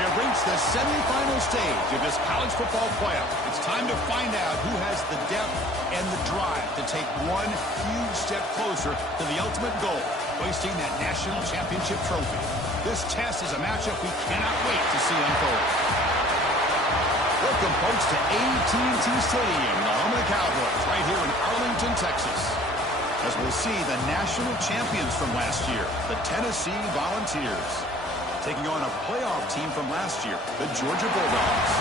We have reached the semifinal stage of this college football playoff. It's time to find out who has the depth and the drive to take one huge step closer to the ultimate goal, hoisting that national championship trophy. This test is a matchup we cannot wait to see unfold. Welcome, folks, to AT&T Stadium, the home of the Cowboys, right here in Arlington, Texas. As we'll see the national champions from last year, the Tennessee Volunteers, taking on a playoff team from last year, the Georgia Bulldogs.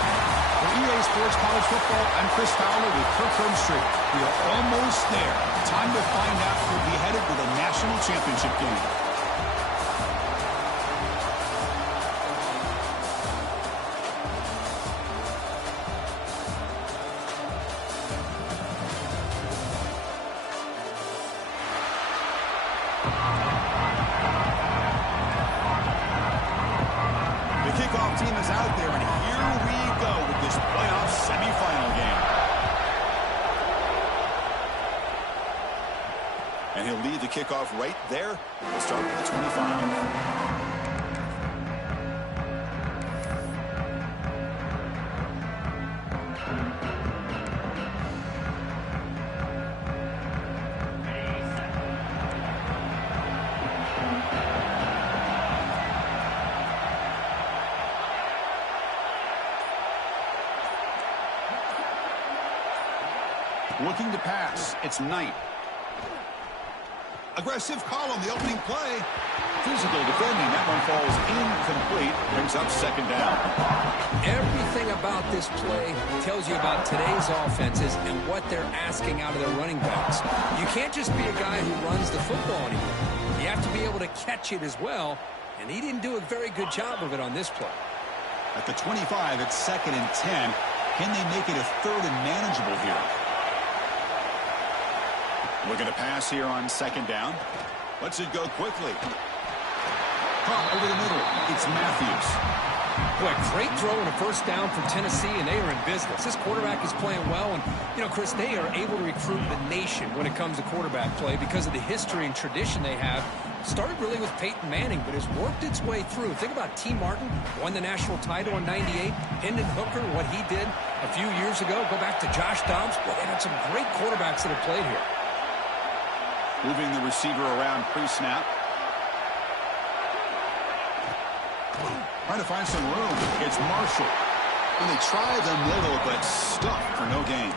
For EA Sports College Football, I'm Chris Fowler with Kirk Street. We are almost there. Time to find out who'll be headed to the national championship game. Team is out there, and here we go with this playoff semifinal game. And he'll lead the kickoff right there. We'll start with the 25. Looking to pass. It's Knight. Aggressive call on the opening play. Physical defending. That one falls incomplete. Brings up second down. Everything about this play tells you about today's offenses and what they're asking out of their running backs. You can't just be a guy who runs the football anymore. You have to be able to catch it as well, and he didn't do a very good job of it on this play. At the 25, it's 2nd and 10. Can they make it a 3rd and manageable here? Looking to pass here on 2nd down. Lets it go quickly. Caught over the middle. It's Matthews. Boy, great throw and a first down for Tennessee, and they are in business. This quarterback is playing well, and, you know, Chris, they are able to recruit the nation when it comes to quarterback play because of the history and tradition they have. Started really with Peyton Manning, but has worked its way through. Think about T. Martin, won the national title in '98. Hendon Hooker, what he did a few years ago. Go back to Josh Dobbs. Boy, they've had some great quarterbacks that have played here. Moving the receiver around pre-snap. Trying to find some room. It's Marshall. And they try the middle, but stuffed for no gain.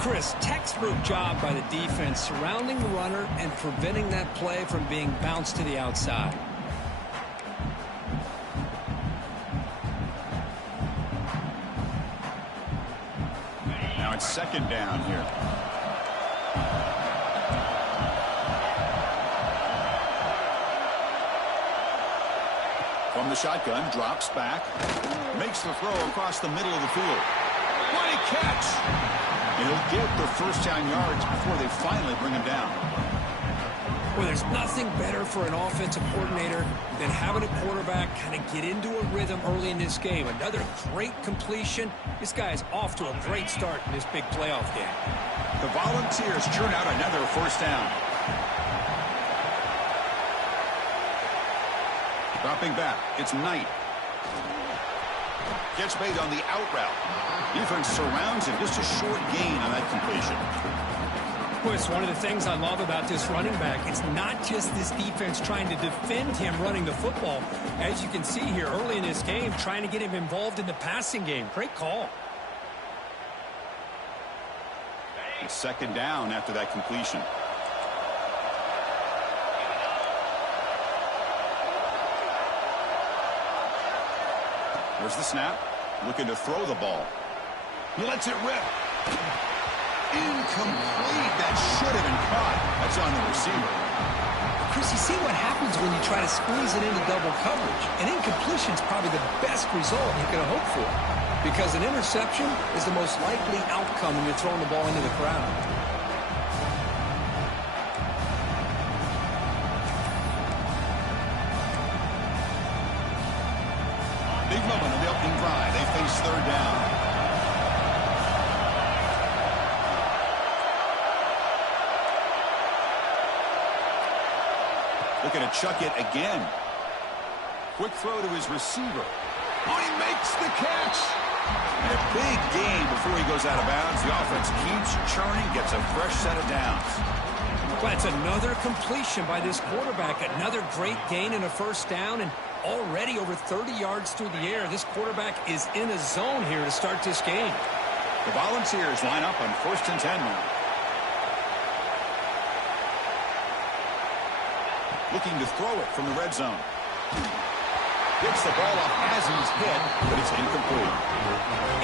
Chris, textbook job by the defense surrounding the runner and preventing that play from being bounced to the outside. Now it's 2nd down here. From the shotgun, drops back, makes the throw across the middle of the field. What a catch! And he'll get the first down yards before they finally bring him down. Well, there's nothing better for an offensive coordinator than having a quarterback kind of get into a rhythm early in this game. Another great completion. This guy is off to a great start in this big playoff game. The Volunteers churn out another first down. Dropping back, it's Knight. Gets made on the out route. Defense surrounds him. Just a short gain on that completion. Well, it's one of the things I love about this running back. It's not just this defense trying to defend him running the football. As you can see here early in this game, trying to get him involved in the passing game. Great call. It's 2nd down after that completion. There's the snap. Looking to throw the ball. He lets it rip. Incomplete. That should have been caught. That's on the receiver. Chris, you see what happens when you try to squeeze it into double coverage. An incompletion is probably the best result you could have hoped for, because an interception is the most likely outcome when you're throwing the ball into the crowd. Big moment on the opening drive. They face 3rd down. Looking to chuck it again. Quick throw to his receiver. Oh, he makes the catch. And a big gain before he goes out of bounds. The offense keeps churning, gets a fresh set of downs. Well, it's another completion by this quarterback. Another great gain and a first down, and already over 30 yards through the air. This quarterback is in a zone here to start this game. The Volunteers line up on 1st and 10 now. Looking to throw it from the red zone. Gets the ball off Hazen's head, but it's incomplete.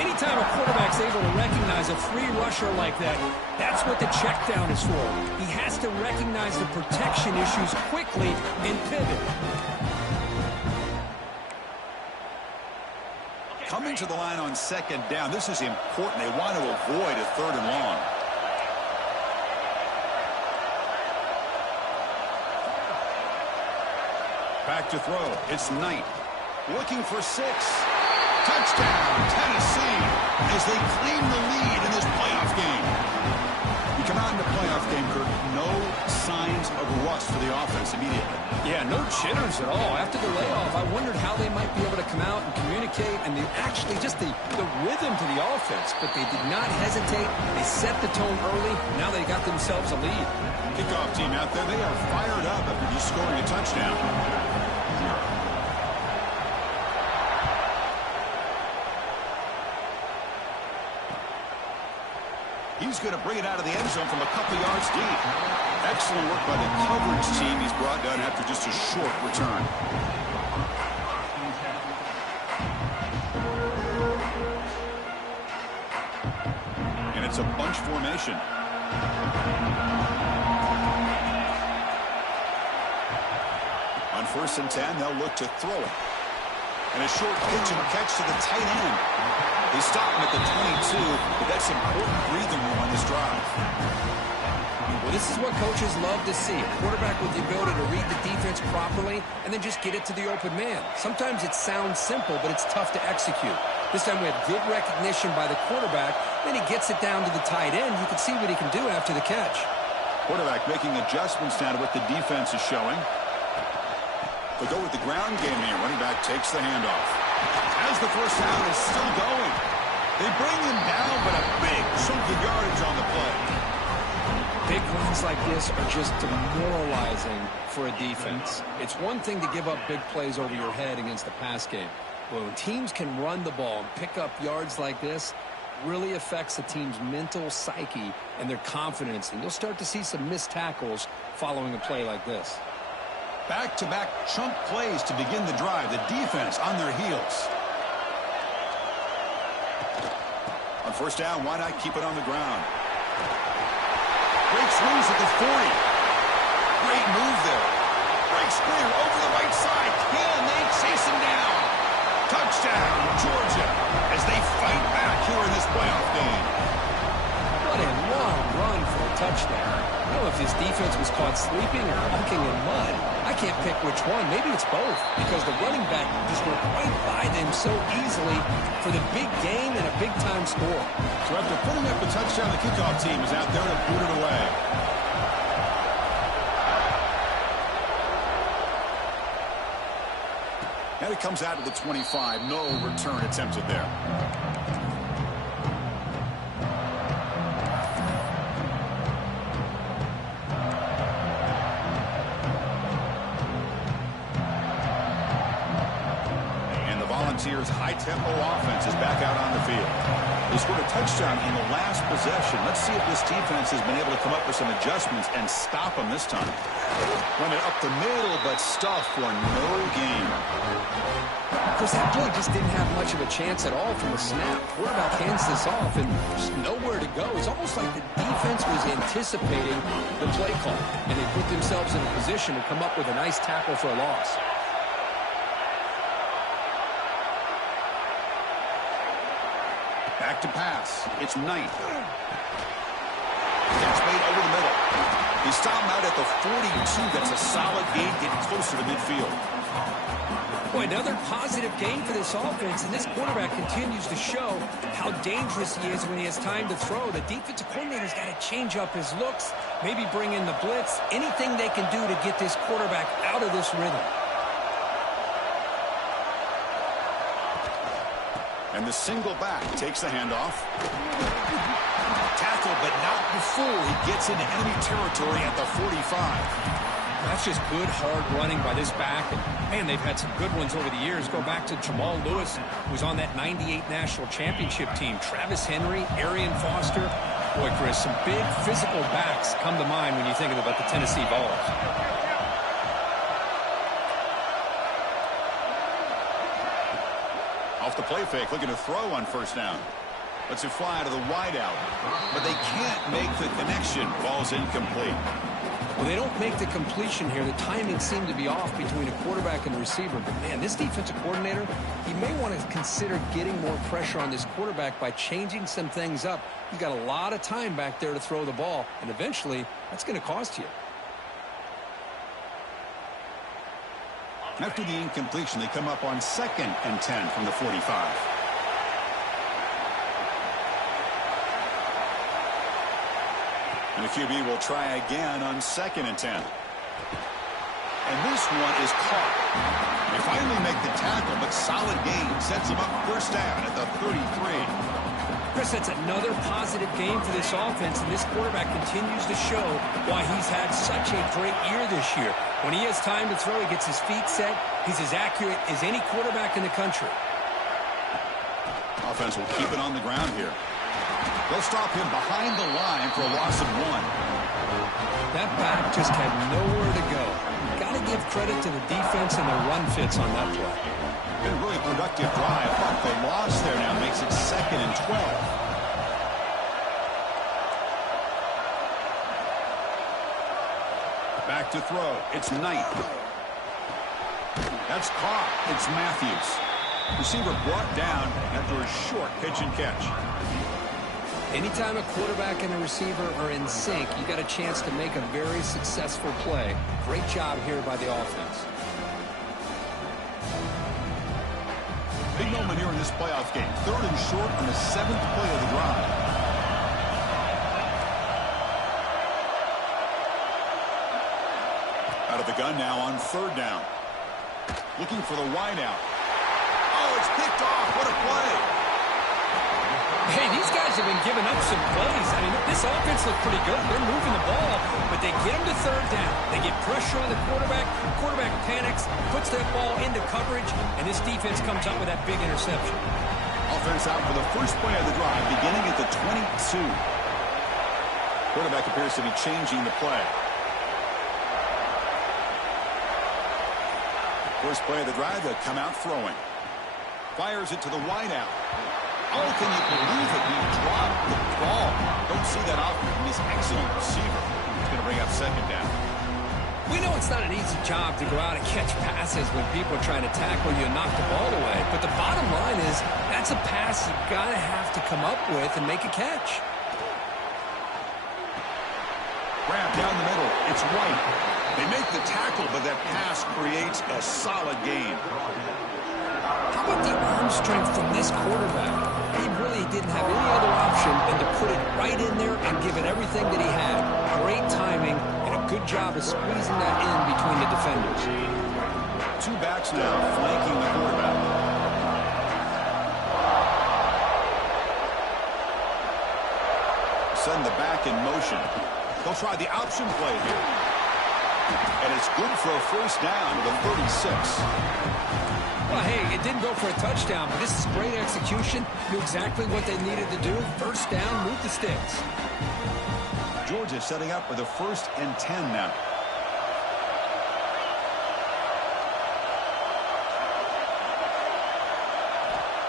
Anytime a quarterback's able to recognize a free rusher like that, that's what the check down is for. He has to recognize the protection issues quickly and pivot. Coming to the line on 2nd down, this is important. They want to avoid a 3rd and long. Back to throw. It's Knight. Looking for 6. Touchdown, Tennessee, as they claim the lead in this playoff game. You come out in the playoff game, Kirk, no signs of rust for the offense immediately. Yeah, no jitters at all. After the layoff, I wondered how they might be able to come out and communicate, and actually just the rhythm to the offense. But they did not hesitate. They set the tone early. Now they got themselves a lead. Kickoff team out there, they are fired up after just scoring a touchdown. He's going to bring it out of the end zone from a couple yards deep. Excellent work by the coverage team. He's brought down after just a short return. And it's a bunch formation. On 1st and 10, they'll look to throw it. And a short pitch and catch to the tight end. They stop him at the 22, but that's important breathing room on this drive. Well, this is what coaches love to see. A quarterback with the ability to read the defense properly and then just get it to the open man. Sometimes it sounds simple, but it's tough to execute. This time we had good recognition by the quarterback. Then he gets it down to the tight end. You can see what he can do after the catch. Quarterback making adjustments now to what the defense is showing. They'll go with the ground game here. Running back takes the handoff. As the first down is still going. They bring him down, but a big chunk of yardage on the play. Big runs like this are just demoralizing for a defense. It's one thing to give up big plays over your head against the pass game. But when teams can run the ball and pick up yards like this, really affects the team's mental psyche and their confidence. And you'll start to see some missed tackles following a play like this. Back-to-back chunk plays to begin the drive. The defense on their heels. On 1st down, why not keep it on the ground? Breaks loose at the 40. Great move there. Breaks clear over the right side. Can they chase him down? Touchdown, Georgia, as they fight back here in this playoff game. What a long run for a touchdown. I don't know if his defense was caught sleeping or walking in mud. I can't pick which one. Maybe it's both, because the running back just went right by them so easily for the big gain and a big-time score. So after putting up the touchdown, the kickoff team is out there to boot it away. And it comes out to the 25. No return attempted there. Volunteers' high-tempo offense is back out on the field. They scored a touchdown in the last possession. Let's see if this defense has been able to come up with some adjustments and stop them this time. Run it up the middle, but stuff for no gain. Because that play just didn't have much of a chance at all from the snap. Quarterback hands this off, and there's nowhere to go. It's almost like the defense was anticipating the play call, and they put themselves in a position to come up with a nice tackle for a loss. Back to pass. It's Knight. Catch made over the middle. He stopped him out at the 42. That's a solid gain, getting closer to midfield. Boy, another positive gain for this offense, and this quarterback continues to show how dangerous he is when he has time to throw. The defensive coordinator's got to change up his looks, maybe bring in the blitz, anything they can do to get this quarterback out of this rhythm. And the single back takes the handoff. Tackle, but not before he gets into enemy territory at the 45. That's just good, hard running by this back. And, man, they've had some good ones over the years. Go back to Jamal Lewis, who was on that 98 National Championship team. Travis Henry, Arian Foster. Boy, Chris, some big physical backs come to mind when you think about the Tennessee Vols. Off the play fake, looking to throw on first down. Lets it fly out of the wideout. But they can't make the connection. Ball's incomplete. Well, they don't make the completion here. The timing seemed to be off between a quarterback and the receiver. But, man, this defensive coordinator, he may want to consider getting more pressure on this quarterback by changing some things up. He's got a lot of time back there to throw the ball, and eventually that's going to cost you. After the incompletion, they come up on 2nd and 10 from the 45. And the QB will try again on 2nd and 10. And this one is caught. They finally make the tackle, but solid gain sets them up first down at the 33. Chris, that's another positive game for this offense, and this quarterback continues to show why he's had such a great year this year. When he has time to throw, he gets his feet set. He's as accurate as any quarterback in the country. Offense will keep it on the ground here. They'll stop him behind the line for a loss of 1. That back just had nowhere to go. Got to give credit to the defense and the run fits on that play. Been a really productive drive, but the loss there now makes it 2nd and 12. Back to throw. It's Knight. That's caught. It's Matthews. Receiver brought down after a short pitch and catch. Anytime a quarterback and a receiver are in sync, you got a chance to make a very successful play. Great job here by the offense. Big moment here in this playoff game. 3rd and short on the 7th play of the drive. Out of the gun now on 3rd down. Looking for the wideout. Oh, it's picked off. What a play. Hey, these guys have been giving up some plays. I mean, this offense looked pretty good. They're moving the ball, but they get them to 3rd down. They get pressure on the quarterback. Quarterback panics, puts that ball into coverage, and this defense comes up with that big interception. Offense out for the first play of the drive, beginning at the 22. Quarterback appears to be changing the play. First play of the drive, they'll come out throwing. Fires it to the wideout. Oh, can you believe it? He dropped the ball. Don't see that often from this excellent receiver. He's going to bring up 2nd down. We know it's not an easy job to go out and catch passes when people are trying to tackle you and knock the ball away. But the bottom line is that's a pass you've got to have to come up with and make a catch. Grab down the middle. It's White. They make the tackle, but that pass creates a solid gain. How about the arm strength from this quarterback? He really didn't have any other option than to put it right in there and give it everything that he had. Great timing and a good job of squeezing that in between the defenders. 2 backs now flanking the quarterback. Send the back in motion. They'll try the option play here. And it's good for a first down to the 36. Well, hey, it didn't go for a touchdown, but this is great execution. Knew exactly what they needed to do. First down, move the sticks. Georgia setting up for the 1st and 10 now.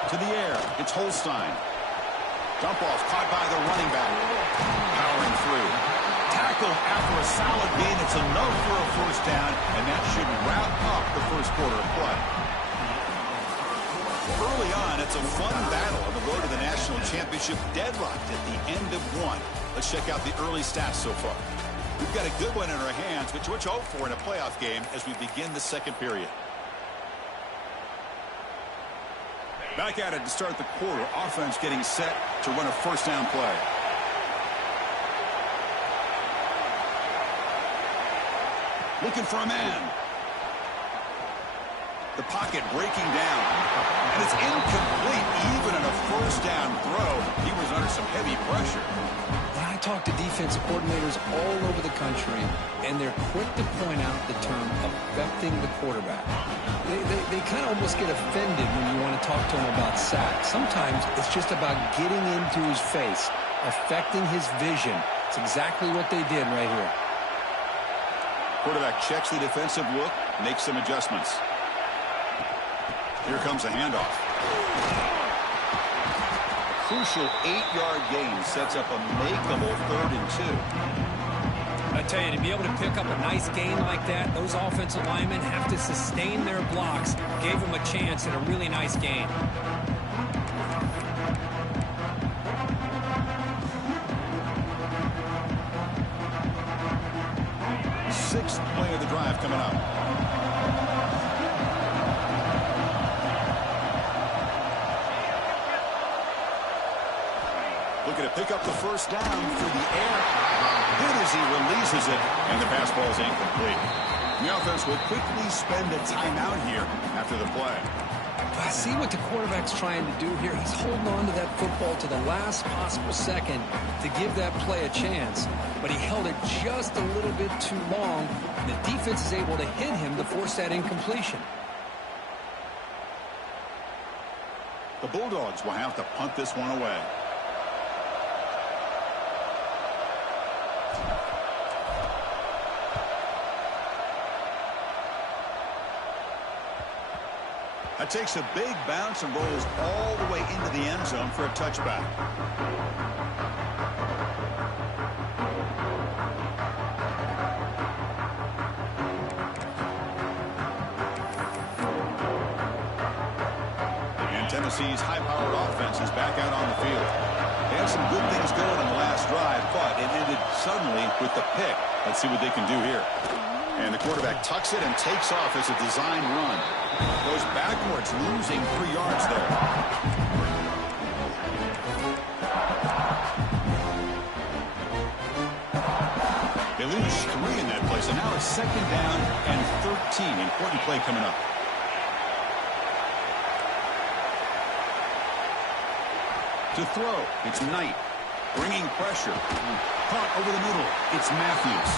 To the air, it's Holstein. Dump off caught by the running back. Powering through. Tackle after a solid gain. It's enough for a first down, and that should wrap up the first quarter of play. Early on, it's a fun battle on the road to the national championship, deadlocked at the end of 1. Let's check out the early stats so far. We've got a good one in our hands, which we'll hope for in a playoff game as we begin the 2nd period. Back at it to start the quarter. Offense getting set to run a first down play. Looking for a man. The pocket breaking down. And it's incomplete, even an first down throw. He was under some heavy pressure. I talk to defensive coordinators all over the country, and they're quick to point out the term affecting the quarterback. They kind of almost get offended when you want to talk to them about sacks. Sometimes it's just about getting into his face, affecting his vision. It's exactly what they did right here. Quarterback checks the defensive look, makes some adjustments. Here comes a handoff. Crucial 8-yard gain sets up a makeable 3rd and 2. I tell you, to be able to pick up a nice gain like that, those offensive linemen have to sustain their blocks. Gave them a chance at a really nice gain. 6th play of the drive coming up. Looking to pick up the first down through the air. Good as he releases it, and the pass ball is incomplete. The offense will quickly spend a timeout here after the play. I see what the quarterback's trying to do here. He's holding on to that football to the last possible second to give that play a chance, but he held it just a little bit too long, and the defense is able to hit him to force that incompletion. The Bulldogs will have to punt this one away. That takes a big bounce and rolls all the way into the end zone for a touchback. And Tennessee's high-powered offense is back out on the field. They had some good things going on the last drive, but it ended suddenly with the pick. Let's see what they can do here. And the quarterback tucks it and takes off as a design run. Goes backwards, losing 3 yards there. They lose 3 in that play, so now it's 2nd down and 13. Important play coming up. To throw, it's Knight. Bringing pressure. Caught over the middle. It's Matthews.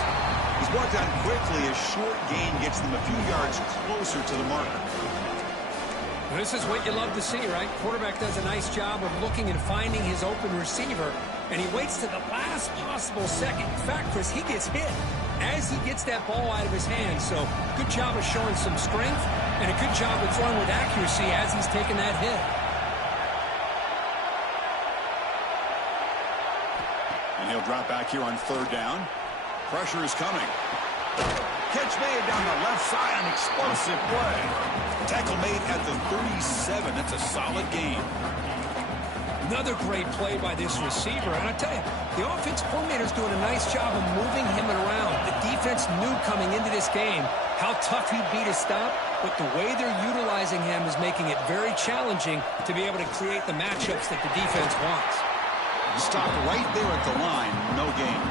He's brought down quickly as short gain gets them a few yards closer to the marker. This is what you love to see, right? Quarterback does a nice job of looking and finding his open receiver, and he waits to the last possible second. In fact, Chris, he gets hit as he gets that ball out of his hands. So good job of showing some strength and a good job of throwing with accuracy as he's taking that hit. And he'll drop back here on 3rd down. Pressure is coming. Catch made down the left side, an explosive play. Tackle made at the 37. That's a solid gain. Another great play by this receiver. And I tell you, the offense coordinator's doing a nice job of moving him around. The defense knew coming into this game how tough he'd be to stop, but the way they're utilizing him is making it very challenging to be able to create the matchups that the defense wants. Stopped right there at the line. No gain.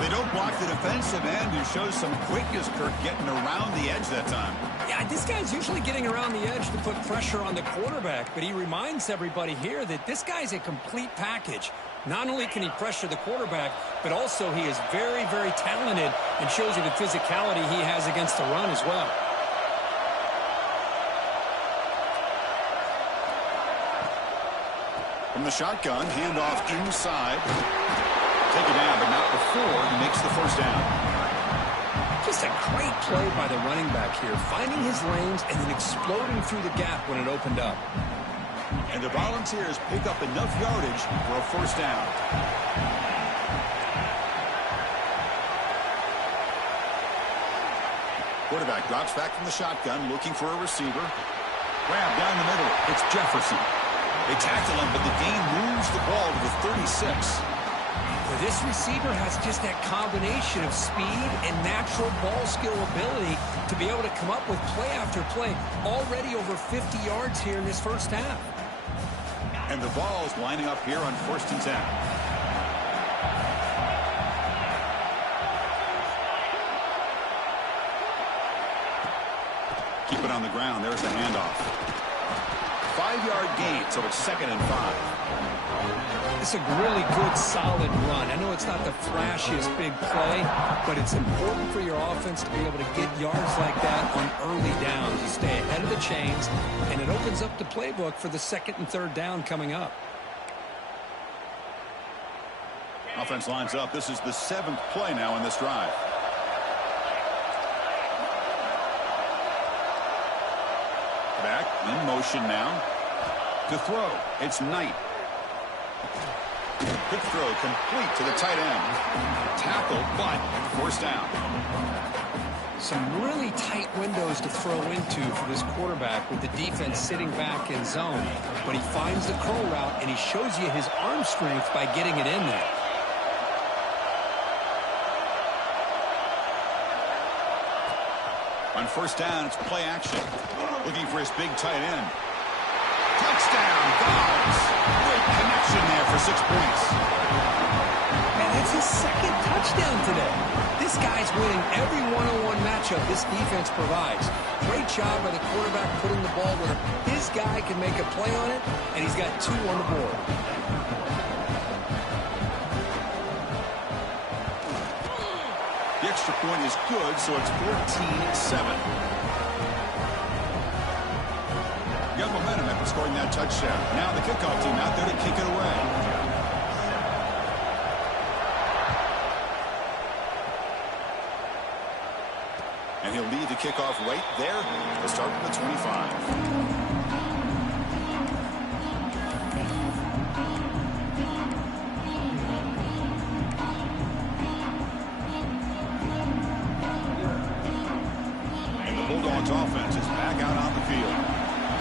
They don't block the defensive end, who shows some quickness, Kirk, getting around the edge that time. Yeah, this guy's usually getting around the edge to put pressure on the quarterback, but he reminds everybody here that this guy's a complete package. Not only can he pressure the quarterback, but also he is very, very talented and shows you the physicality he has against the run as well. From the shotgun, handoff inside. Taken down, but not before he makes the first down. Just a great play by the running back here, finding his lanes and then exploding through the gap when it opened up. And the Volunteers pick up enough yardage for a first down. Quarterback drops back from the shotgun, looking for a receiver. Grab down the middle. It's Jefferson. They tackle him, but the gain moves the ball to the 36. This receiver has just that combination of speed and natural ball skill ability to be able to come up with play after play. Already over 50 yards here in this first half. And the ball's lining up here on 1st and 10. Keep it on the ground. There's the handoff. 5-yard gain, so it's 2nd and 5. It's a really good, solid run. I know it's not the flashiest big play, but it's important for your offense to be able to get yards like that on early downs. You stay ahead of the chains, and it opens up the playbook for the 2nd and 3rd down coming up. Offense lines up. This is the 7th play now in this drive. Back in motion now. To throw, it's Knight. Quick throw complete to the tight end. Tackle, but 1st down. Some really tight windows to throw into for this quarterback with the defense sitting back in zone. But he finds the curl route, and he shows you his arm strength by getting it in there. On 1st down, it's play action. Looking for his big tight end. Touchdown, Dobbs. Great connection there for 6 points. And it's his 2nd touchdown today. This guy's winning every one-on-one matchup this defense provides. Great job by the quarterback putting the ball where his guy can make a play on it, and he's got 2 on the board. The extra point is good, so it's 14-7. Got momentum after scoring that touchdown. Now the kickoff team out there to kick it away. And he'll lead the kickoff right there to start from the 25. Bulldogs offense is back out on the field.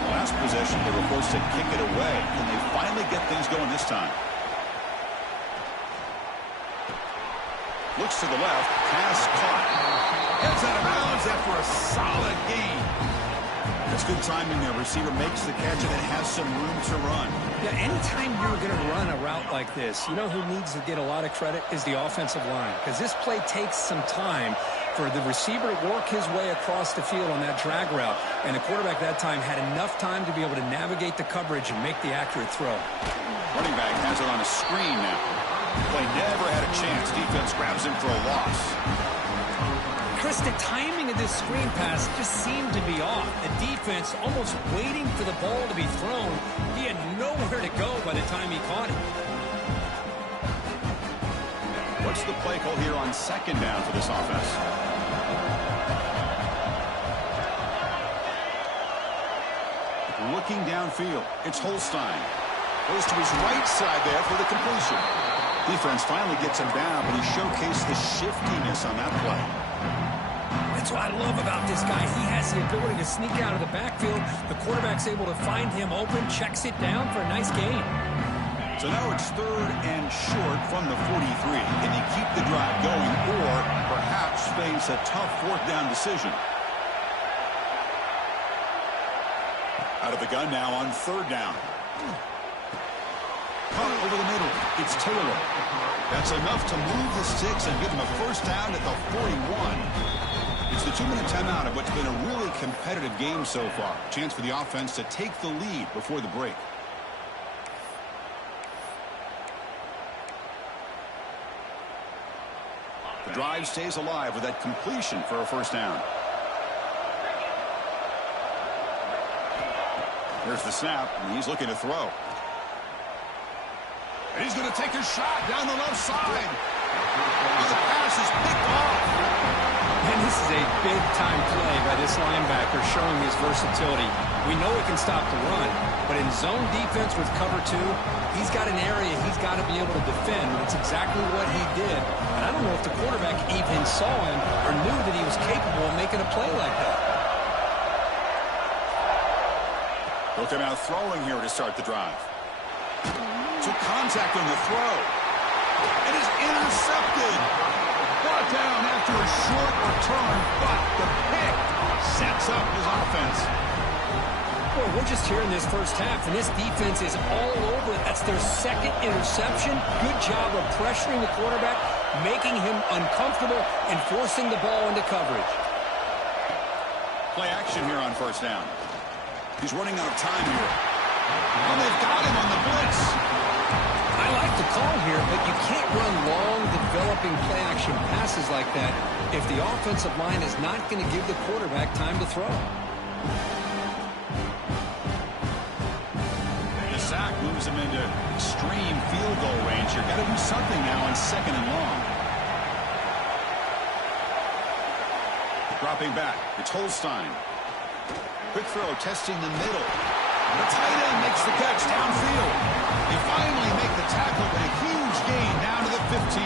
Last possession, they were forced to kick it away. Can they finally get things going this time? Looks to the left. Pass caught. Gets out of bounds after a solid gain. That's good timing there. Receiver makes the catch and it has some room to run. Yeah, anytime you're going to run a route like this, you know who needs to get a lot of credit is the offensive line. Because this play takes some time for the receiver to work his way across the field on that drag route. And the quarterback that time had enough time to be able to navigate the coverage and make the accurate throw. Running back has it on a screen now. Play never had a chance. Defense grabs him for a loss. Chris, the timing of this screen pass just seemed to be off. The defense almost waiting for the ball to be thrown. He had nowhere to go by the time he caught it. What's the play call here on 2nd down for this offense? Looking downfield, it's Holstein. Goes to his right side there for the completion. Defense finally gets him down, but he showcased the shiftiness on that play. That's what I love about this guy. He has the ability to sneak out of the backfield. The quarterback's able to find him open, checks it down for a nice gain. So now it's 3rd and short from the 43. Can he keep the drive going or perhaps face a tough 4th down decision? Out of the gun now on 3rd down. Caught over the middle. It's Taylor. That's enough to move the sticks and give him a 1st down at the 41. It's the 2-minute timeout of what's been a really competitive game so far. Chance for the offense to take the lead before the break. The drive stays alive with that completion for a 1st down. Here's the snap, and he's looking to throw. And he's going to take a shot down the left side. The pass is picked off. And this is a big-time play by this linebacker showing his versatility. We know he can stop the run, but in zone defense with cover 2, he's got an area he's got to be able to defend. That's exactly what he did. And I don't know if the quarterback even saw him or knew that he was capable of making a play like that. Looking out throwing here to start the drive. To contact on the throw. It is intercepted. Brought down after a short return, but the pick sets up his offense. Boy, we're just here in this first half, and this defense is all over it. That's their 2nd interception. Good job of pressuring the quarterback, making him uncomfortable, and forcing the ball into coverage. Play action here on 1st down. He's running out of time here. got him on the blitz. I like the call here, but you can't run long, developing play-action passes like that if the offensive line is not going to give the quarterback time to throw. The sack moves him into extreme field goal range. You've got to do something now on 2nd and long. Dropping back, it's Holstein. Quick throw, testing the middle. The tight end makes the catch downfield. They finally make the tackle, but a huge gain down to the 15.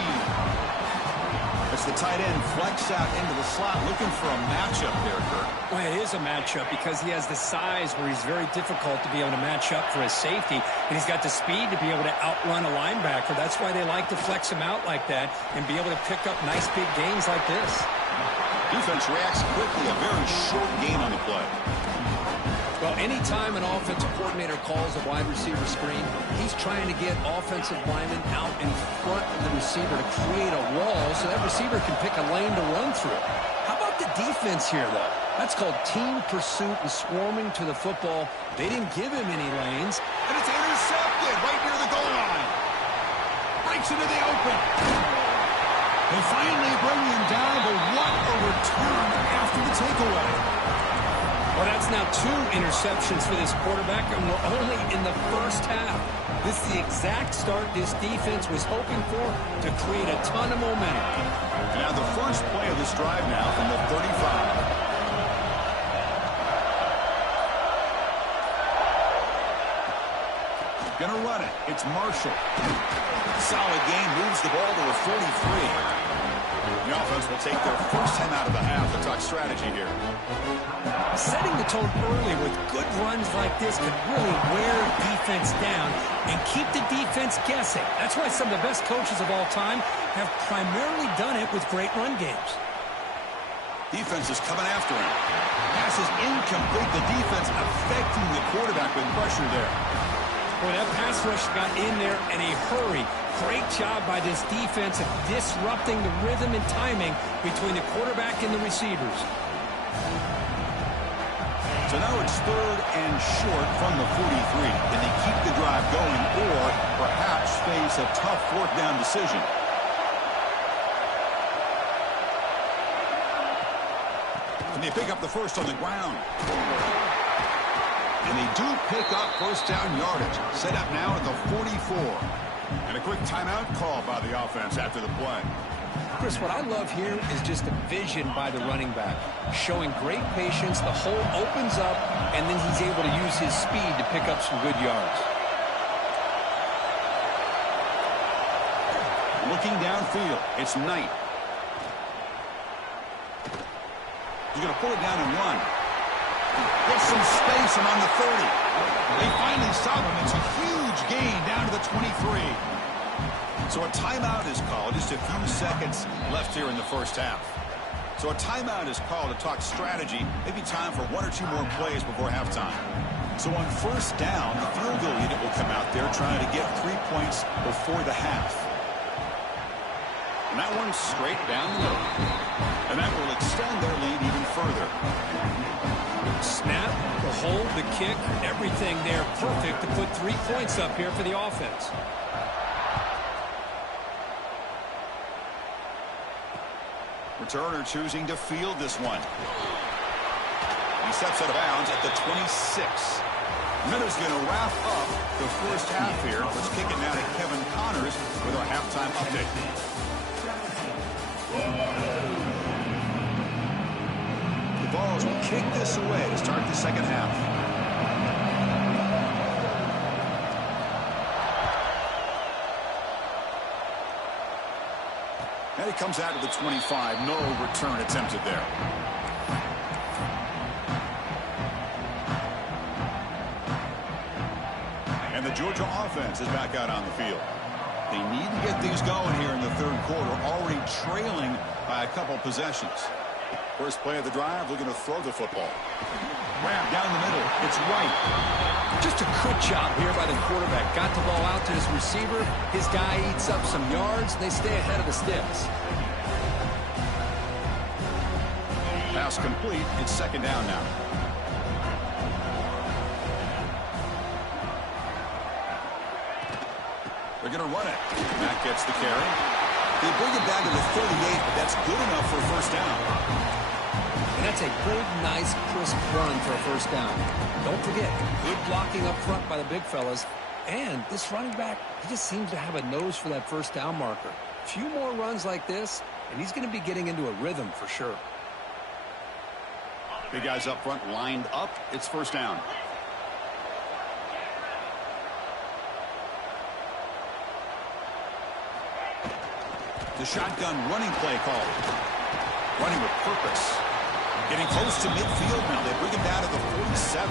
As the tight end flex out into the slot, looking for a matchup there, Kurt. Well, it is a matchup because he has the size where he's very difficult to be able to match up for his safety, and he's got the speed to be able to outrun a linebacker. That's why they like to flex him out like that and be able to pick up nice big gains like this. Defense reacts quickly, a very short gain on the play. Well, anytime an offensive coordinator calls a wide receiver screen, he's trying to get offensive linemen out in front of the receiver to create a wall so that receiver can pick a lane to run through. How about the defense here, though? That's called team pursuit and swarming to the football. They didn't give him any lanes. And it's intercepted right near the goal line. Breaks into the open. They finally bring him down, but what a return after the takeaway. Well, that's now 2 interceptions for this quarterback, and we're only in the first half. This is the exact start this defense was hoping for to create a ton of momentum. Now the first play of this drive now from the 35. Gonna run it. It's Marshall. Solid game, moves the ball to a 43. The offense will take their first time out of the half to talk strategy here. Setting the tone early with good runs like this could really wear defense down and keep the defense guessing. That's why some of the best coaches of all time have primarily done it with great run games. Defense is coming after him. Pass is incomplete. The defense affecting the quarterback with pressure there. Boy, that pass rush got in there in a hurry. Great job by this defense of disrupting the rhythm and timing between the quarterback and the receivers. So now it's 3rd and short from the 43. Can they keep the drive going or perhaps face a tough 4th down decision? Can they pick up the first on the ground? And they do pick up first down yardage. Set up now at the 44. And a quick timeout call by the offense after the play. Chris, what I love here is just the vision by the running back. Showing great patience, the hole opens up, and then he's able to use his speed to pick up some good yards. Looking downfield, it's Knight. He's going to pull it down and run. Gets some space and on the 30. They finally stop him. It's a huge gain down to the 23. So a timeout is called. Just a few seconds left here in the first half. So a timeout is called to talk strategy. Maybe time for 1 or 2 more plays before halftime. So on first down, the field goal unit will come out there trying to get 3 points before the half. And that one's straight down the middle. And that will extend their lead even further. Snap, the hold, the kick, everything there perfect to put 3 points up here for the offense. Returner choosing to field this one. He steps out of bounds at the 26. Miller's going to wrap up the first half here. Let's kick it now to Kevin Connors with our halftime update. The Vols will kick this away to start the second half. And he comes out to the 25. No return attempted there. And the Georgia offense is back out on the field. They need to get things going here in the third quarter, already trailing by a couple possessions. First play of the drive, looking to throw the football. Grab down the middle. It's Wright. Just a good job here by the quarterback. Got the ball out to his receiver. His guy eats up some yards. They stay ahead of the sticks. Pass complete. It's 2nd down now. They're going to run it. Matt gets the carry. They bring it back to the 38, but that's good enough for a first down. And that's a good, nice, crisp run for a first down. Don't forget, good blocking up front by the big fellas. And this running back, he just seems to have a nose for that first down marker. A few more runs like this, and he's going to be getting into a rhythm for sure. Big guys up front lined up. It's first down. The shotgun running play call. Running with purpose. Getting close to midfield now. They bring him down to the 47.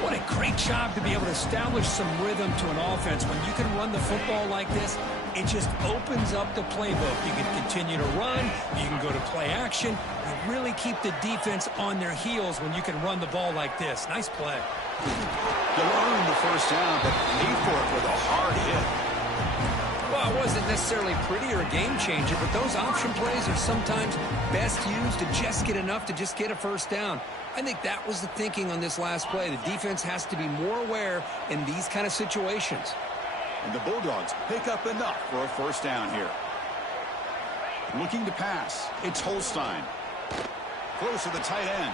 What a great job to be able to establish some rhythm to an offense. When you can run the football like this, it just opens up the playbook. You can continue to run. You can go to play action. You really keep the defense on their heels when you can run the ball like this. Nice play. You'll earn the first down, but pay for it with a hard hit. Well, it wasn't necessarily pretty or a game changer, but those option plays are sometimes best used to just get enough to just get a first down. I think that was the thinking on this last play. The defense has to be more aware in these kind of situations. And the Bulldogs pick up enough for a first down here. Looking to pass. It's Holstein. Close to the tight end.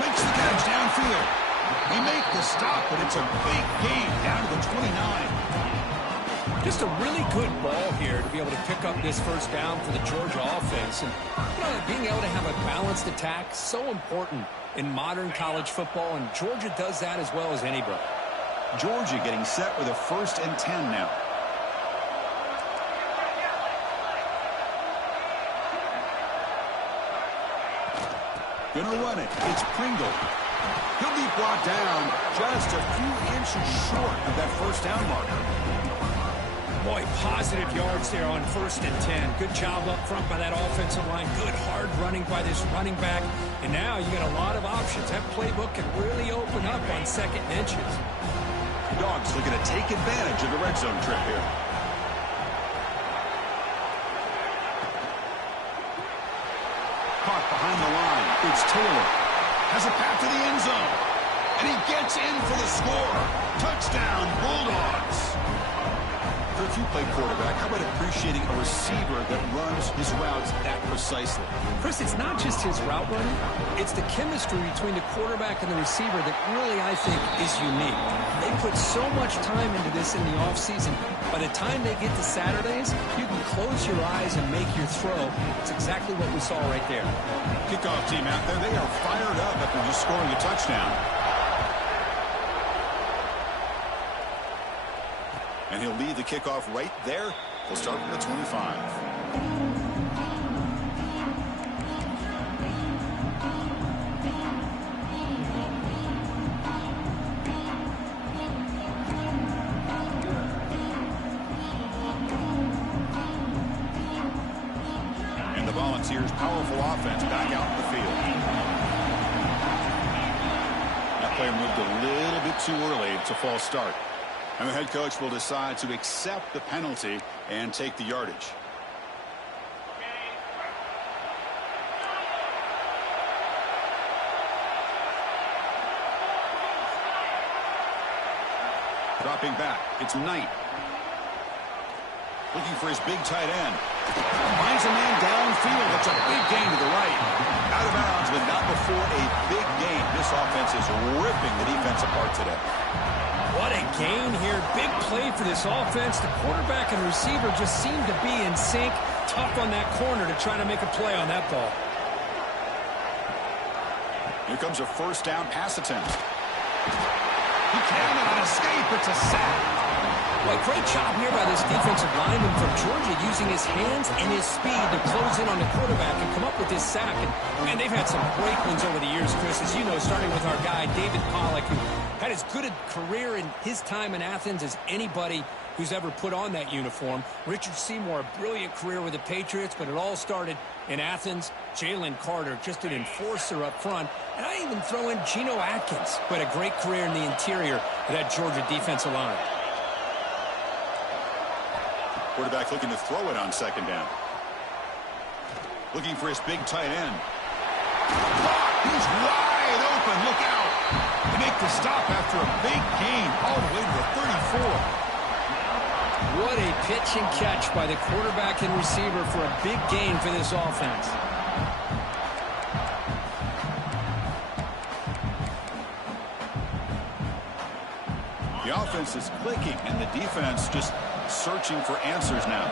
Makes the catch downfield. They make the stop, but it's a big gain down to the 29. Just a really good ball here to be able to pick up this first down for the Georgia offense. And, being able to have a balanced attack, so important in modern college football, and Georgia does that as well as anybody. Georgia getting set with a 1st and 10 now. Gonna run it. It's Pringle. He'll be brought down just a few inches short of that first down marker. Boy, positive yards there on 1st and 10. Good job up front by that offensive line. Good hard running by this running back. And now you got a lot of options. That playbook can really open up on 2nd and inches. The Dogs looking to take advantage of the red zone trip here. Caught behind the line. It's Taylor. Has a path to the end zone. And he gets in for the score. Touchdown, Bulldogs. If you play quarterback, how about appreciating a receiver that runs his routes that precisely? Chris, it's not just his route running. It's the chemistry between the quarterback and the receiver that really, I think, is unique. They put so much time into this in the offseason. By the time they get to Saturdays, you can close your eyes and make your throw. It's exactly what we saw right there. Kickoff team out there, they are fired up after just scoring a touchdown. And he'll lead the kickoff right there. He'll start from the 25. And the Volunteers' powerful offense back out in the field. That player moved a little bit too early. It's a false start. And the head coach will decide to accept the penalty and take the yardage. Dropping back, it's Knight. Looking for his big tight end. Finds a man downfield. It's a big gain to the right. Out of bounds, but not before a big gain. This offense is ripping the defense apart today. What a gain here. Big play for this offense. The quarterback and receiver just seem to be in sync. Tough on that corner to try to make a play on that ball. Here comes a first down pass attempt. He cannot escape. It's a sack. Well, great job here by this defensive lineman from Georgia using his hands and his speed to close in on the quarterback and come up with this sack. And, man, they've had some great ones over the years, Chris, as you know, starting with our guy, David Pollack, who had as good a career in his time in Athens as anybody who's ever put on that uniform. Richard Seymour, a brilliant career with the Patriots, but it all started in Athens. Jalen Carter, just an enforcer up front. And I even throw in Geno Atkins, who had a great career in the interior of that Georgia defensive line. Quarterback looking to throw it on second down. Looking for his big tight end. He's wide open. Look out. They make the stop after a big gain all the way to the 34. What a pitch and catch by the quarterback and receiver for a big gain for this offense. The offense is clicking, and the defense just searching for answers now.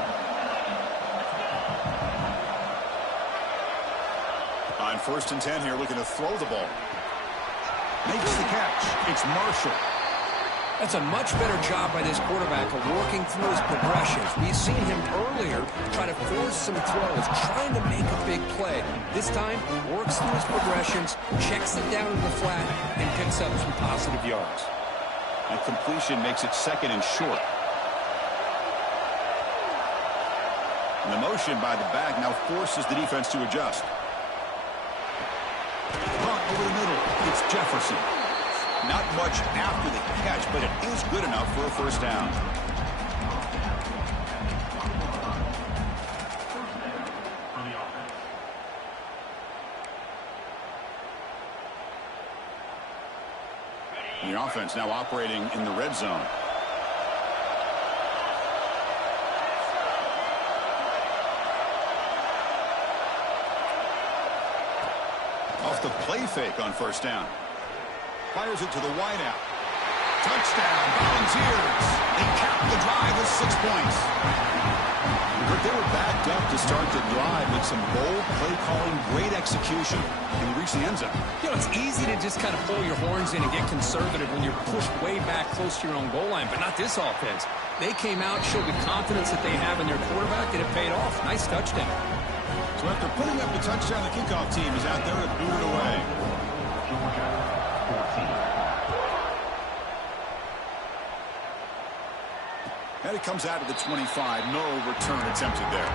On 1st and 10 here, looking to throw the ball. Makes the catch. It's Marshall. That's a much better job by this quarterback of working through his progressions. We've seen him earlier try to force some throws, trying to make a big play. This time, works through his progressions, checks it down to the flat, and picks up some positive yards. And completion makes it 2nd and short. And the motion by the back now forces the defense to adjust. Brought over the middle. It's Jefferson. Not much after the catch, but it is good enough for a 1st down. And the offense now operating in the red zone. Off the play fake on 1st down. Fires it to the wideout. Touchdown, Volunteers. They cap the drive with 6 points. But they were backed up to start the drive with some bold play calling, great execution, and they reached the end zone. You know, it's easy to just kind of pull your horns in and get conservative when you're pushed way back close to your own goal line, but not this offense. They came out, showed the confidence that they have in their quarterback, and it paid off. Nice touchdown. So after putting up the touchdown, the kickoff team is out there to boot it away. And it comes out of the 25. No return attempted there.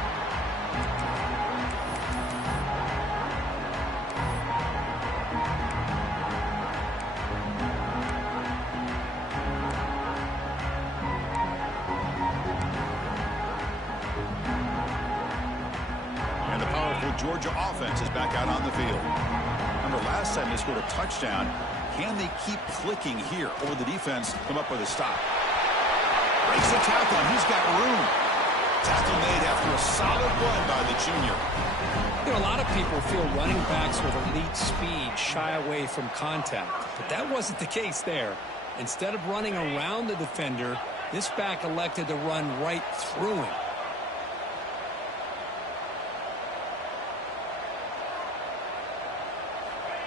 And the powerful Georgia offense is back out on the field. Remember, last time they scored a touchdown. Can they keep clicking here, or will the defense come up with a stop? Breaks the tackle, and he's got room. Tackle made after a solid run by the junior. You know, a lot of people feel running backs with elite speed shy away from contact, but that wasn't the case there. Instead of running around the defender, this back elected to run right through him.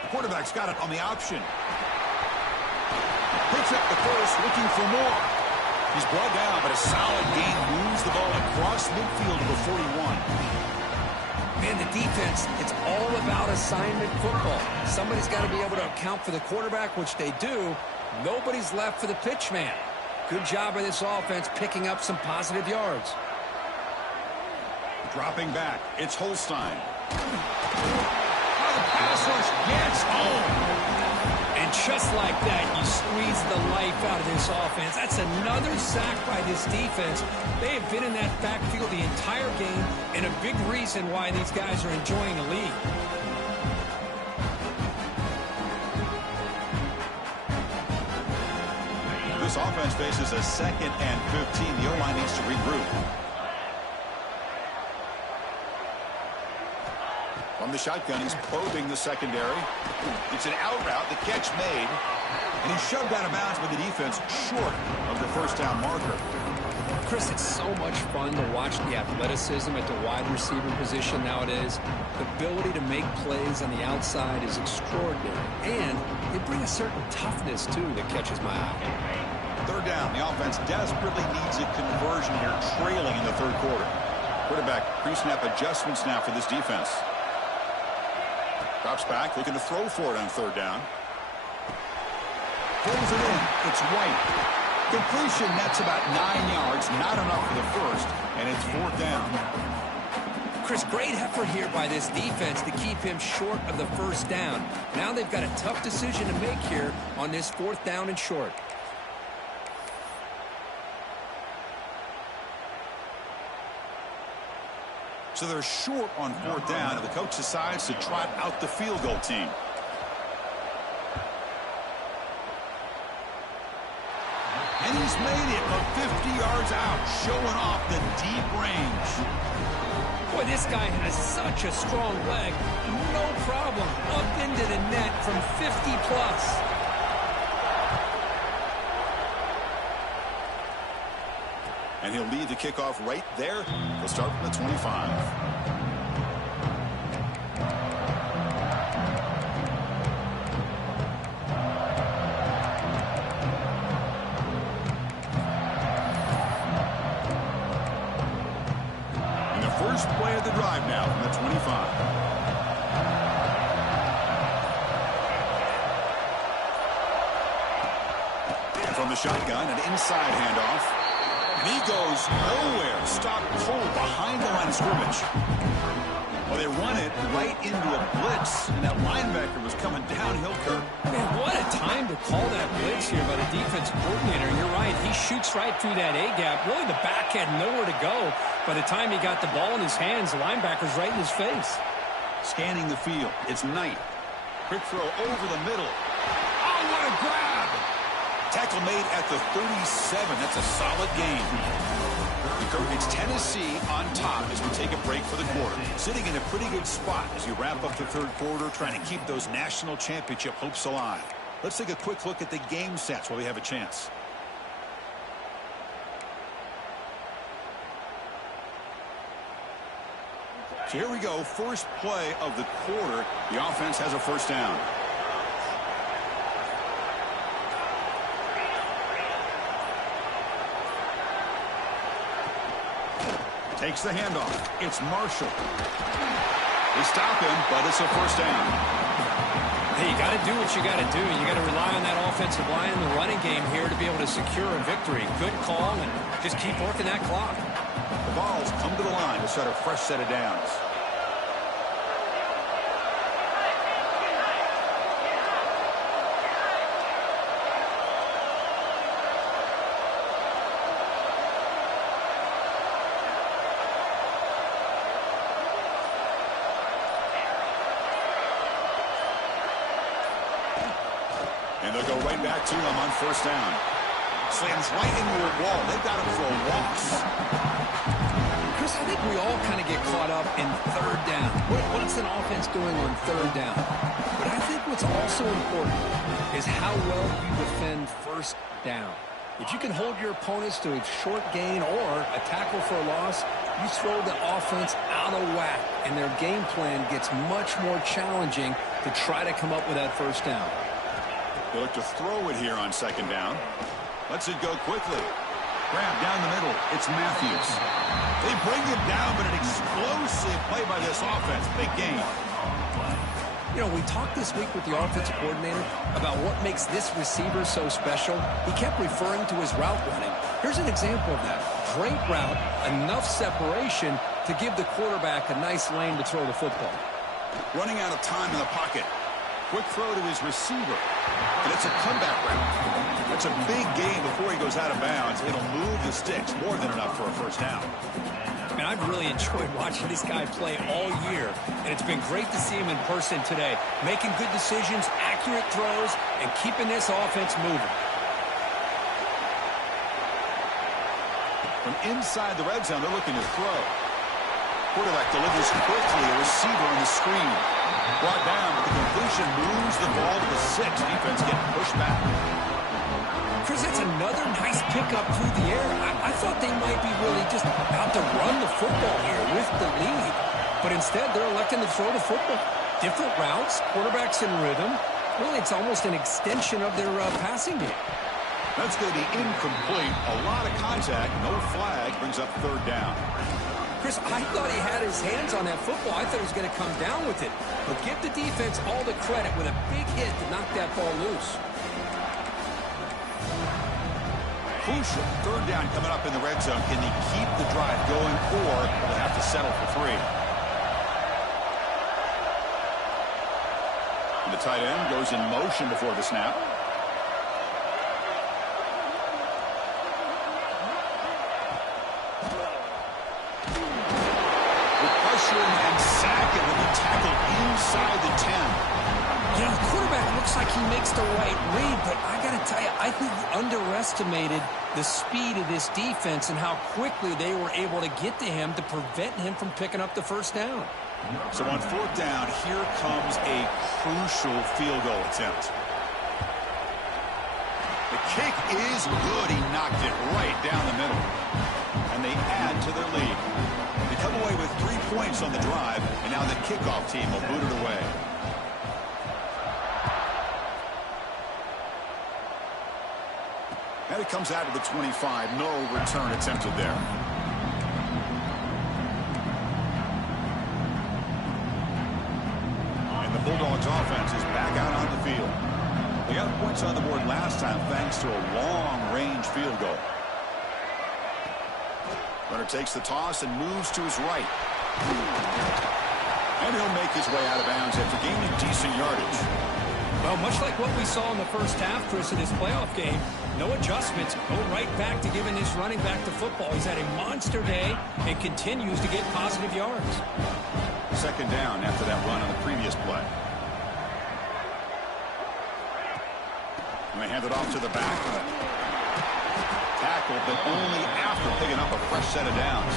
The quarterback's got it on the option. Picks up the first, looking for more. He's brought down, but a solid gain moves the ball across midfield to the 41. Man, the defense, it's all about assignment football. Somebody's got to be able to account for the quarterback, which they do. Nobody's left for the pitch man. Good job by this offense picking up some positive yards. Dropping back, it's Holstein. The pass rush gets home. And just like that, you squeeze the life out of this offense. That's another sack by this defense. They have been in that backfield the entire game, and a big reason why these guys are enjoying the lead. This offense faces a 2nd and 15. The O-line needs to regroup. From the shotgun, he's probing the secondary. It's an out route, the catch made, and he's shoved out of bounds by the defense short of the 1st down marker. Chris, it's so much fun to watch the athleticism at the wide receiver position nowadays. The ability to make plays on the outside is extraordinary, and they bring a certain toughness, too, that catches my eye. 3rd down, the offense desperately needs a conversion here, trailing in the 3rd quarter. Quarterback pre-snap adjustments now for this defense. Drops back, looking to throw for it on 3rd down. Throws it in. It's White. Completion nets about 9 yards. Not enough for the first, and it's 4th down. Chris, great effort here by this defense to keep him short of the 1st down. Now they've got a tough decision to make here on this 4th down and short. So they're short on 4th down, and the coach decides to trot out the field goal team. And he's made it from 50 yards out, showing off the deep range. Boy, this guy has such a strong leg. No problem. Up into the net from 50 plus. And he'll lead the kickoff right there. He'll start from the 25. First play of the drive now from the 25. And from the shotgun, an inside handoff. And he goes nowhere. Stopped cold behind the line of scrimmage. Well, they run it right into a blitz, and that linebacker was coming downhill, Kirk. Man, what a time to call that blitz here by the defensive coordinator. You're right. He shoots right through that A-gap. Really, the back had nowhere to go. By the time he got the ball in his hands, the linebacker's right in his face. Scanning the field. It's Knight. Quick throw over the middle. Oh, what a grab! Tackle made at the 37. That's a solid gain. It's Tennessee on top as we take a break for the quarter. Sitting in a pretty good spot as you wrap up the third quarter, trying to keep those national championship hopes alive. Let's take a quick look at the game stats while we have a chance. So here we go, first play of the quarter. The offense has a first down. Takes the handoff. It's Marshall. They stop him, but it's a first down. Hey, you got to do what you got to do. You got to rely on that offensive line and the running game here to be able to secure a victory. Good call, and just keep working that clock. The balls come to the line to start a fresh set of downs. And they'll go right back to him on first down. Slams right into a wall. They've got him for a loss. Chris, I think we all kind of get caught up in third down. What's an offense doing on third down? But I think what's also important is how well you defend first down. If you can hold your opponents to a short gain or a tackle for a loss, you throw the offense out of whack, and their game plan gets much more challenging to try to come up with that first down. They look to throw it here on second down. Lets it go quickly. Grab down the middle. It's Matthews. They bring him down, but an explosive play by this offense. Big game. You know, we talked this week with the offensive coordinator about what makes this receiver so special. He kept referring to his route running. Here's an example of that. Great route, enough separation to give the quarterback a nice lane to throw the football. Running out of time in the pocket. Quick throw to his receiver. And it's a comeback route. That's a big gain before he goes out of bounds. It'll move the sticks more than enough for a first down. Man, I've really enjoyed watching this guy play all year, and it's been great to see him in person today, making good decisions, accurate throws, and keeping this offense moving. From inside the red zone, they're looking to throw. Quarterback delivers quickly, a receiver on the screen. Brought down, but the completion moves the ball to the 6. Defense getting pushed back. Chris, that's another nice pickup through the air. I thought they might be really just out to run the football here with the lead. But instead, they're electing to throw the football. Different routes, quarterbacks in rhythm. Really, it's almost an extension of their passing game. That's going to be incomplete. A lot of contact, no flag, brings up third down. Chris, I thought he had his hands on that football. I thought he was going to come down with it. But give the defense all the credit with a big hit to knock that ball loose. Crucial. Third down coming up in the red zone. Can they keep the drive going, or they'll have to settle for 3? And the tight end goes in motion before the snap. And sack it when he tackled inside the 10. You know, the quarterback looks like he makes the right read, but I got to tell you, I think he underestimated the speed of this defense and how quickly they were able to get to him to prevent him from picking up the first down. So on fourth down, here comes a crucial field goal attempt. The kick is good. He knocked it right down the middle. And they add to their lead. They come away with 3 points on the drive, and now the kickoff team will boot it away. And it comes out to the 25. No return attempted there. And the Bulldogs offense is back out on the field. They got points on the board last time thanks to a long-range field goal. Runner takes the toss and moves to his right. And he'll make his way out of bounds after gaining decent yardage. Well, much like what we saw in the first half, Chris, in this playoff game, no adjustments. Go right back to giving his running back the football. He's had a monster day and continues to get positive yards. Second down after that run on the previous play. And they hand it off to the back. Tackled, but only after picking up a fresh set of downs.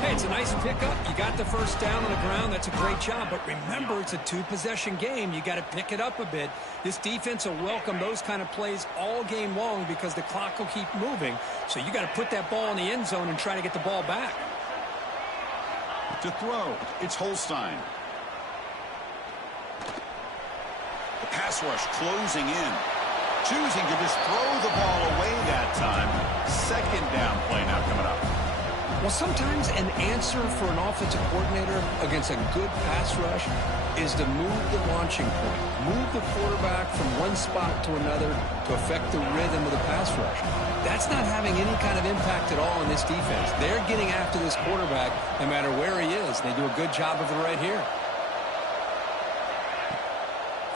Hey, it's a nice pickup. You got the first down on the ground. That's a great job. But remember, it's a two-possession game. You got to pick it up a bit. This defense will welcome those kind of plays all game long because the clock will keep moving. So you got to put that ball in the end zone and try to get the ball back. To throw, it's Holstein. The pass rush closing in. Choosing to just throw the ball away that time. Second down play now coming up. Well, sometimes an answer for an offensive coordinator against a good pass rush is to move the launching point. Move the quarterback from one spot to another to affect the rhythm of the pass rush. That's not having any kind of impact at all in this defense. They're getting after this quarterback no matter where he is. They do a good job of it right here.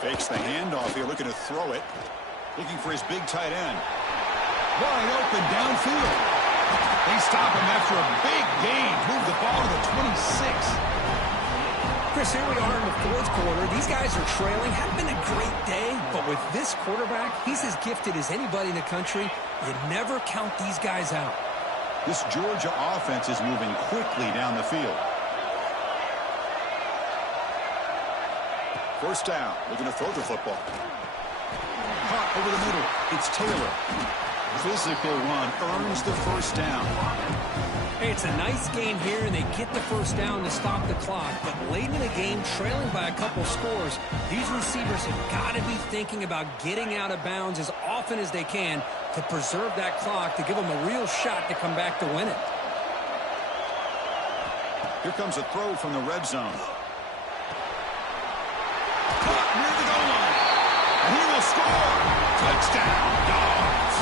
Fakes the handoff here, looking to throw it. Looking for his big tight end. Wide open downfield. They stop him after a big gain. Move the ball to the 26. Chris, here we are in the fourth quarter. These guys are trailing. Hadn't been a great day, but with this quarterback, he's as gifted as anybody in the country. You never count these guys out. This Georgia offense is moving quickly down the field. First down, looking to throw the football. Caught over the middle. It's Taylor. Physical run earns the first down. Hey, it's a nice game here, and they get the first down to stop the clock. But late in the game, trailing by a couple scores, these receivers have got to be thinking about getting out of bounds as often as they can to preserve that clock, to give them a real shot to come back to win it. Here comes a throw from the red zone. Caught near the goal line. And he will score. Touchdown, Dogs.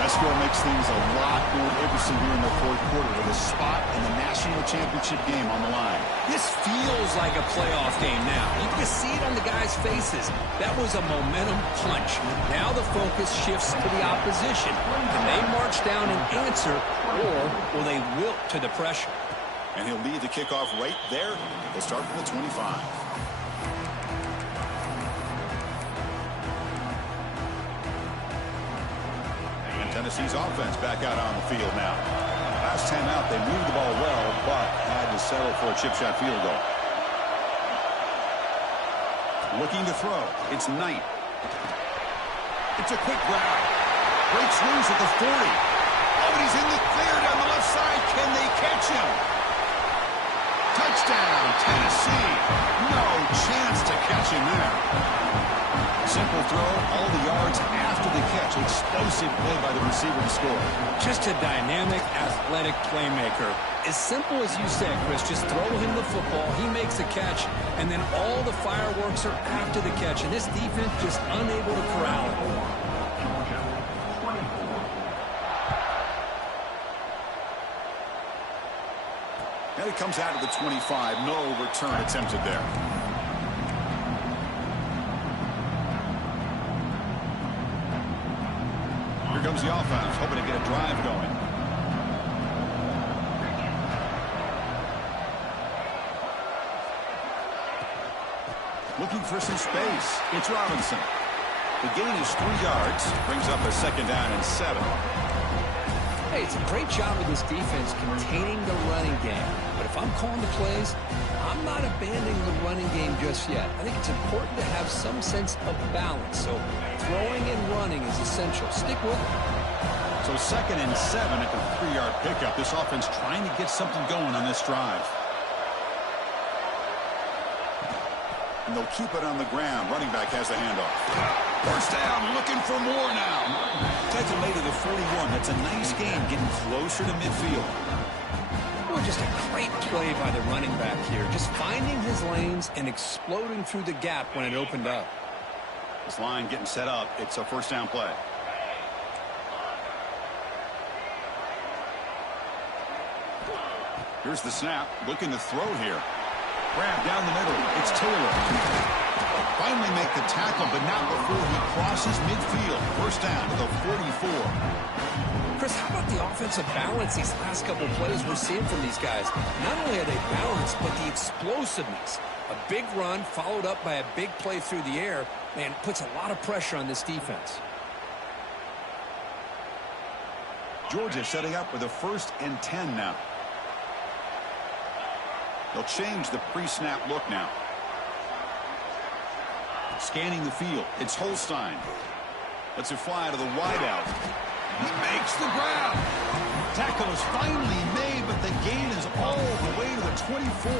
That score makes things a lot more interesting here in the fourth quarter with a spot in the national championship game on the line. This feels like a playoff game now. You can see it on the guys' faces. That was a momentum punch. Now the focus shifts to the opposition. Can they march down and answer, or will they wilt to the pressure? And he'll lead the kickoff right there. They'll start from the 25. Tennessee's offense back out on the field now. Last time out, they moved the ball well, but had to settle for a chip shot field goal. Looking to throw. It's Knight. It's a quick grab. Breaks loose at the 40. Oh, but he's in the clear down the left side. Can they catch him? Touchdown, Tennessee. No chance to catch him there. Simple throw, all the yards after the catch. Explosive play by the receiver to score. Just a dynamic, athletic playmaker. As simple as you said, Chris, just throw him the football, he makes a catch, and then all the fireworks are after the catch, and this defense just unable to corral it. And it comes out of the 25. No return attempted there. Here comes the offense, hoping to get a drive going. Looking for some space. It's Robinson. The gain is 3 yards. Brings up a 2nd down and 7. Hey, it's a great job of this defense containing the running game. But if I'm calling the plays, I'm not abandoning the running game just yet. I think it's important to have some sense of balance. So throwing and running is essential. Stick with it. So 2nd and 7 at the 3-yard pickup. This offense trying to get something going on this drive. And they'll keep it on the ground. Running back has the handoff. First down, looking for more now. Takes him to the 41. That's a nice game, getting closer to midfield. Well, just a great play by the running back here. Just finding his lanes and exploding through the gap when it opened up. This line getting set up. It's a first down play. Here's the snap. Looking to throw here. Grab down the middle. It's Taylor. Finally make the tackle, but not before he crosses midfield. First down to the 44. Chris, how about the offensive balance these last couple of plays we're seeing from these guys? Not only are they balanced, but the explosiveness. A big run followed up by a big play through the air, man, puts a lot of pressure on this defense. Georgia setting up with a 1st and 10 now. They'll change the pre-snap look now. Scanning the field. It's Holstein. Lets it fly to the wideout. He makes the grab. Tackle is finally made, but the gain is all the way to the 24.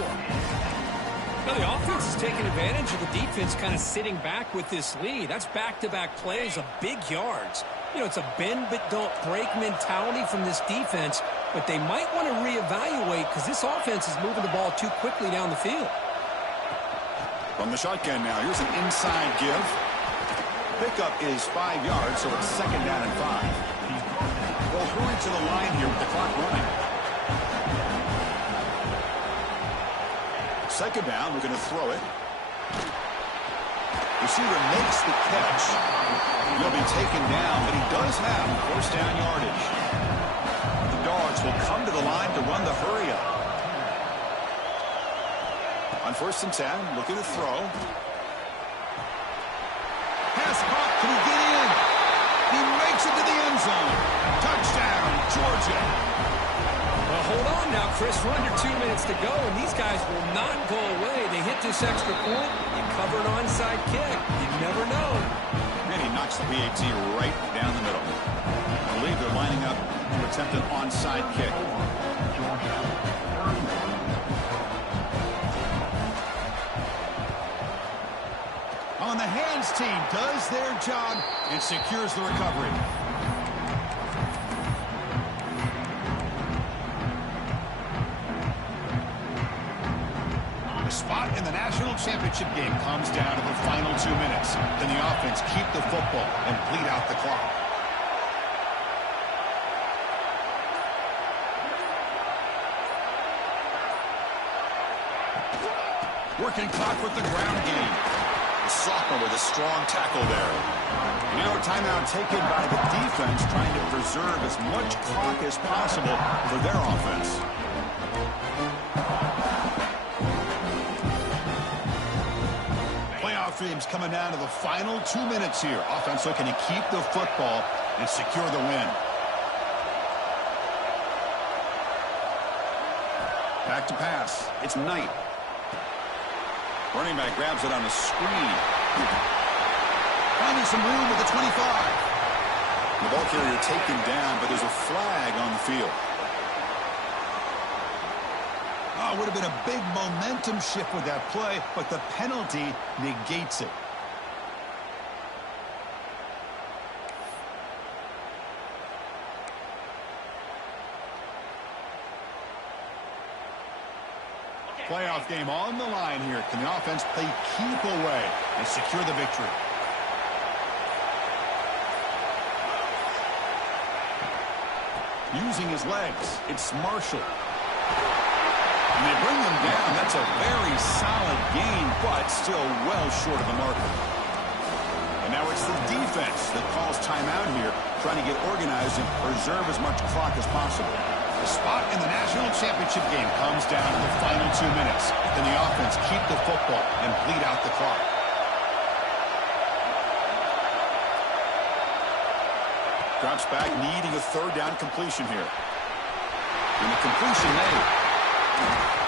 Now the offense is taking advantage of the defense kind of sitting back with this lead. That's back-to-back plays of big yards. You know, it's a bend but don't break mentality from this defense, but they might want to reevaluate because this offense is moving the ball too quickly down the field. From the shotgun now, here's an inside give. Pickup is 5 yards, so it's 2nd down and 5. They'll hurry to the line here with the clock running. 2nd down, we're going to throw it. Receiver makes the catch. He'll be taken down, but he does have 1st down yardage. The Dogs will come to the line to run the hurry-up. On 1st and 10, looking to throw. Pass caught. Can he get in? He makes it to the end zone. Touchdown, Georgia. Well, hold on now, Chris. We're under 2 minutes to go, and these guys will not go away. They hit this extra point. You cover an onside kick. You never know. And he knocks the PAT right down the middle. I believe they're lining up to attempt an onside kick. On the hands team does their job and secures the recovery. The spot in the national championship game comes down to the final 2 minutes. Can the offense keep the football and bleed out the clock? Working clock with the ground game. Sophomore with a strong tackle there. You know, timeout taken by the defense trying to preserve as much clock as possible for their offense. Playoff dreams coming down to the final 2 minutes here. Offense looking to keep the football and secure the win. Back to pass. It's Knight. Running back grabs it on the screen. Finding some room with the 25. The ball carrier taken down, but there's a flag on the field. Oh, would have been a big momentum shift with that play, but the penalty negates it. Playoff game on the line here. Can the offense play keep away and secure the victory? Using his legs, it's Marshall. And they bring him down. That's a very solid gain, but still well short of the marker. And now it's the defense that calls timeout here, trying to get organized and preserve as much clock as possible. The spot in the national championship game comes down to the final 2 minutes. Can the offense keep the football and bleed out the clock? Drops back, needing a third down completion here. And the completion made.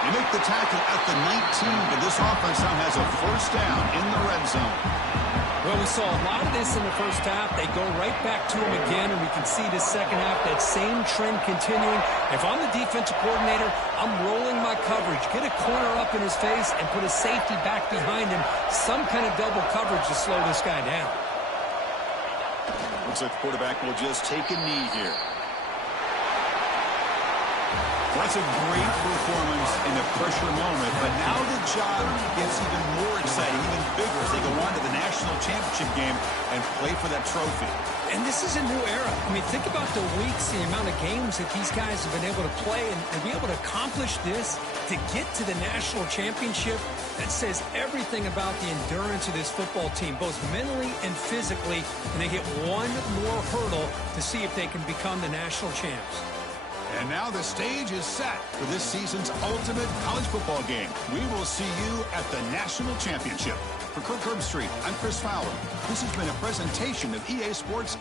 They make the tackle at the 19, but this offense now has a first down in the red zone. Well, we saw a lot of this in the first half. They go right back to him again, and we can see this second half, that same trend continuing. If I'm the defensive coordinator, I'm rolling my coverage. Get a corner up in his face and put a safety back behind him. Some kind of double coverage to slow this guy down. Looks like the quarterback will just take a knee here. That's a great performance in a pressure moment, but now the job gets even more exciting, even bigger as they go on to the national championship game and play for that trophy. And this is a new era. I mean, think about the weeks, the amount of games that these guys have been able to play, and to be able to accomplish this, to get to the national championship, that says everything about the endurance of this football team, both mentally and physically, and they hit one more hurdle to see if they can become the national champs. And now the stage is set for this season's ultimate college football game. We will see you at the national championship. For Kirk Herbstreit, I'm Chris Fowler. This has been a presentation of EA Sports